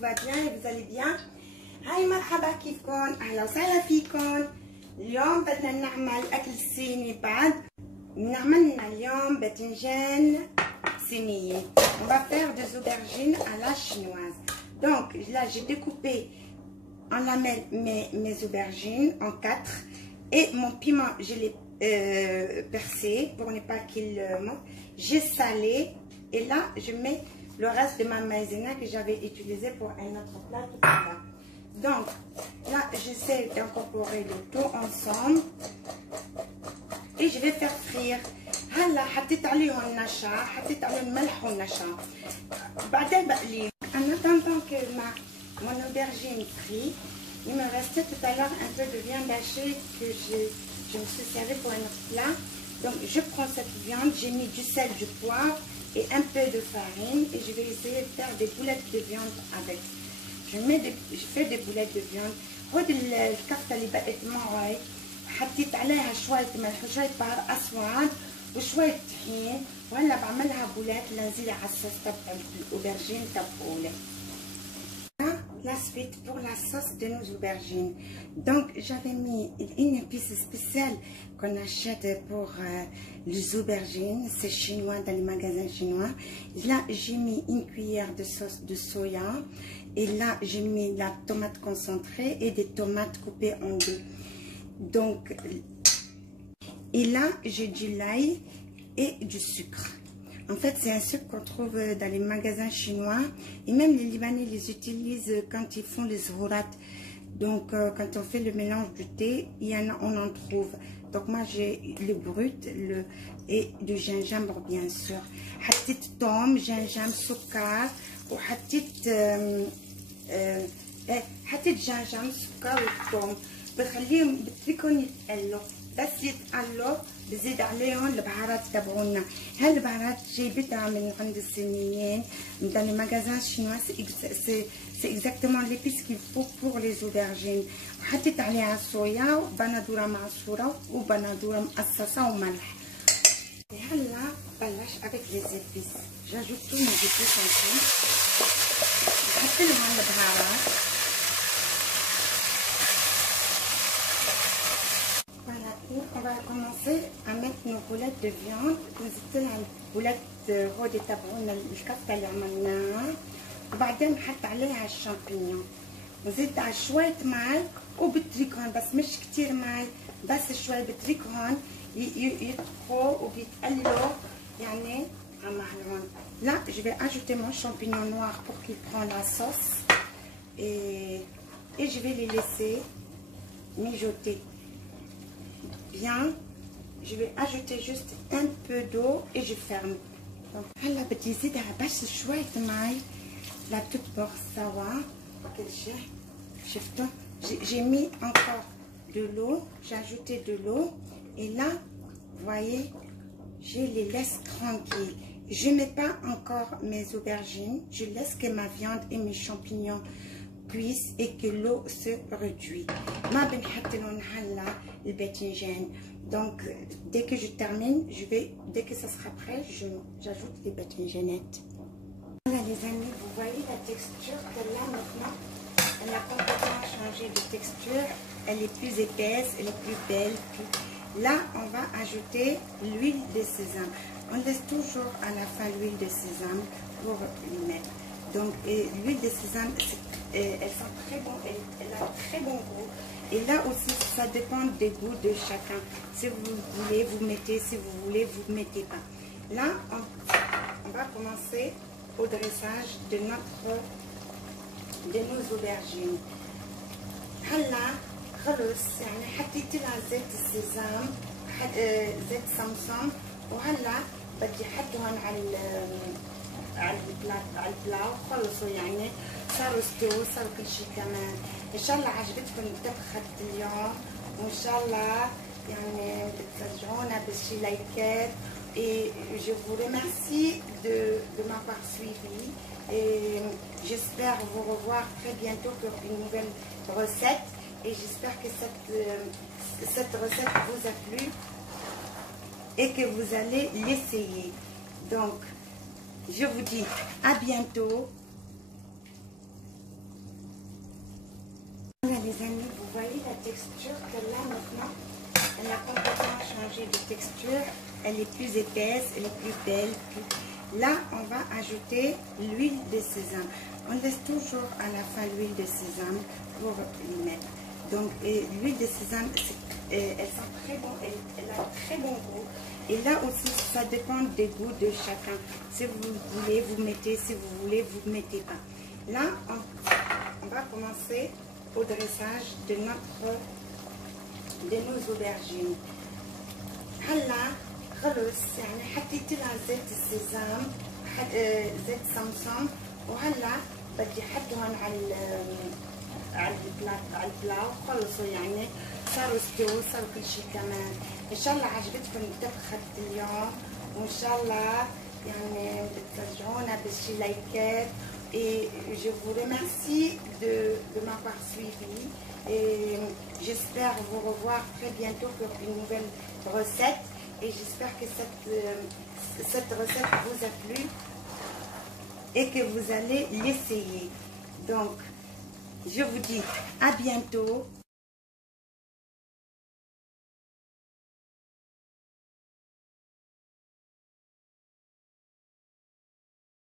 va bien et vous allez bien. هاي مرحبا كيفكم؟ اهلا وسهلا فيكم. اليوم بدنا نعمل اكل صيني. بعد نعملنا اليوم باذنجان صينية. On va faire des aubergines à la chinoise. Donc là j'ai découpé en lamelles mes aubergines en 4 et mon piment je l'ai percé pour ne pas qu'il manque. J'ai salé et là je mets le reste de ma maïzena que j'avais utilisé pour un autre plat tout à l'heure. Donc là j'essaie d'incorporer le tout ensemble et je vais faire frire. هلا حطيت عليهم نشا، حطيت عليهم ملح ونشا، بعدين بقليهم. En attendant que mon aubergine frit, il me restait tout à l'heure un peu de viande hachée que je me suis servi pour un autre plat. Donc je prends cette viande, j'ai mis du sel, du poivre et un peu de farine et je vais essayer de faire des boulettes de viande avec. Je fais des boulettes de viande. هاد الكفتة اللي بقت معي حطيت عليها شوية ملح وشوية بهار أسود وشوية طحين وهلا بعملها بولات لنزيدها على الصوص تبع الأوبرجين تبعولي. La suite pour la sauce de nos aubergines. Donc j'avais mis une épice spéciale qu'on achète pour les aubergines, c'est chinois dans les magasins chinois. Là j'ai mis une cuillère de sauce de soya et là j'ai mis la tomate concentrée et des tomates coupées en deux. Donc et là j'ai du l'ail et du sucre. En fait, c'est un sucre qu'on trouve dans les magasins chinois et même les Libanais les utilisent quand ils font les zhourat. Donc, quand on fait le mélange du thé, on en trouve. Donc, moi, j'ai le brut et du gingembre, bien sûr. حطيت توم، gingembre, سكر حطيت gingembre، سكر وثوم. بخليهم بتركهم يتقلوا. بس يتقلوا بزيد عليهم البهارات تبعونا. هالبهارات جايبتها من عند الصينيين dans les magasins chinois. C'est exactement l'épice qu'il faut pour les aubergines. وحطيت عليها صويا وبندوره معصوره وبندوره مقصصه وملح. هلا بلش avec les épices. J'ajoute tous mes épices ensemble. بحط لهم البهارات. On va commencer à mettre nos boulettes de viande. نزيد لها البولات هودي تبعونا الكفتة اللي عملناها وبعدين نحط عليها الشامبينيون ونزيد شوية ماء وبتركهم بس مش كتير ماء بس شوي بتركهم يطبخوا وبيتقلوا يعني عمهلهم. Là je vais ajouter mon champignon noir pour qu'il prenne la sauce et je vais les laisser mijoter. Bien, je vais ajouter juste un peu d'eau et je ferme. Donc, هلا بدي زيدها بس شوية ماء لتطبخ سوا كل شيء. شفتوا؟ J'ai mis encore de l'eau, j'ai ajouté de l'eau et là, vous voyez, je les laisse tranquilles. Je ne mets pas encore mes aubergines, je laisse que ma viande et mes champignons cuisent et que l'eau se réduit. ما بنحط لهم هلا الباذنجان. Donc dès que je termine, dès que ça sera prêt, j'ajoute les bâtonnets. Voilà les amis, vous voyez la texture que là maintenant, elle a complètement changé de texture. Elle est plus épaisse, elle est plus belle. Là, on va ajouter l'huile de sésame. On laisse toujours à la fin l'huile de sésame pour y mettre. Donc l'huile de sésame, elle sent très bon, elle a très bon goût. Et là aussi, ça dépend des goûts de chacun. Si vous voulez, vous mettez. Si vous voulez, vous ne mettez pas. Là, on va commencer au dressage de nos aubergines. هلا خلص يعني حطيت لها زيت السيزام زيت سمسم وهلا بدي احطهم على البلا وخلصوا يعني صاروا استووا صاروا كل شيء كمان. ان شاء الله عجبتكم طبخة اليوم وان شاء الله يعني بترجعونا بشي لايكات et je vous remercie de m'avoir suivi et j'espère vous revoir très bientôt pour une nouvelle recette et j'espère que cette recette vous a plu et que vous allez l'essayer. Donc je vous dis à bientôt les amis, vous voyez la texture qu'elle a maintenant. Elle a complètement changé de texture. Elle est plus épaisse, elle est plus belle. Là, on va ajouter l'huile de sésame. On laisse toujours à la fin l'huile de sésame pour y mettre. Donc, l'huile de sésame, elle sent très bon, elle a très bon goût. Et là aussi, ça dépend des goûts de chacun. Si vous voulez, vous mettez. Si vous voulez, vous ne mettez pas. Là, on va commencer au dressage de nos aubergines. هلا خلص يعني حطيت لها زيت السيزام زيت سمسم وهلا بدي احطهم على البلاو خلصوا يعني صاروا استووا صاروا كل شيء تمام. ان شاء الله عجبتكم طبخة اليوم وان شاء الله يعني بترجعونا بشي لايكات. Et je vous remercie de m'avoir suivi et j'espère vous revoir très bientôt pour une nouvelle recette et j'espère que cette recette vous a plu et que vous allez l'essayer. Donc, je vous dis à bientôt.